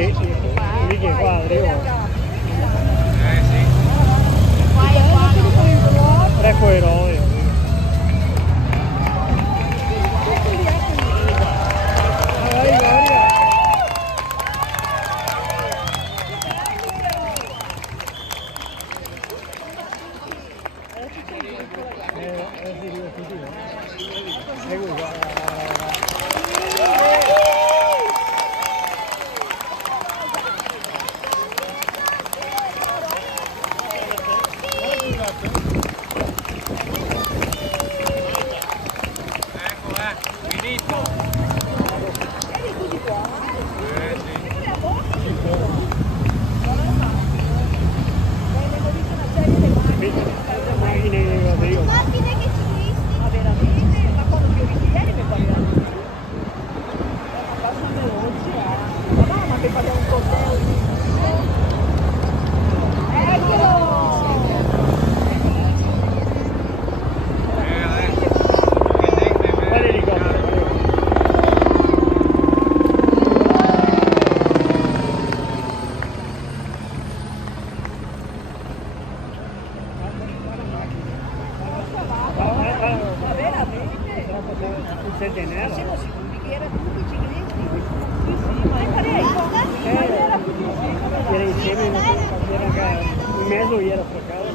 lì che quadri, oh. Sì. Ecco eroe. Macchine che ciclisti, ma veramente? Ma quando ti ho visto ieri mi parliamo? Ma passa veloce, Ma no, ma che parliamo un corteo lì. Eccolo! Quale elicottero? Ma veramente? Un centenario? Siamo sicuri che erano tutti ciclisti? Sì, ma era tutti Era insieme, era in mezzo, era per casa.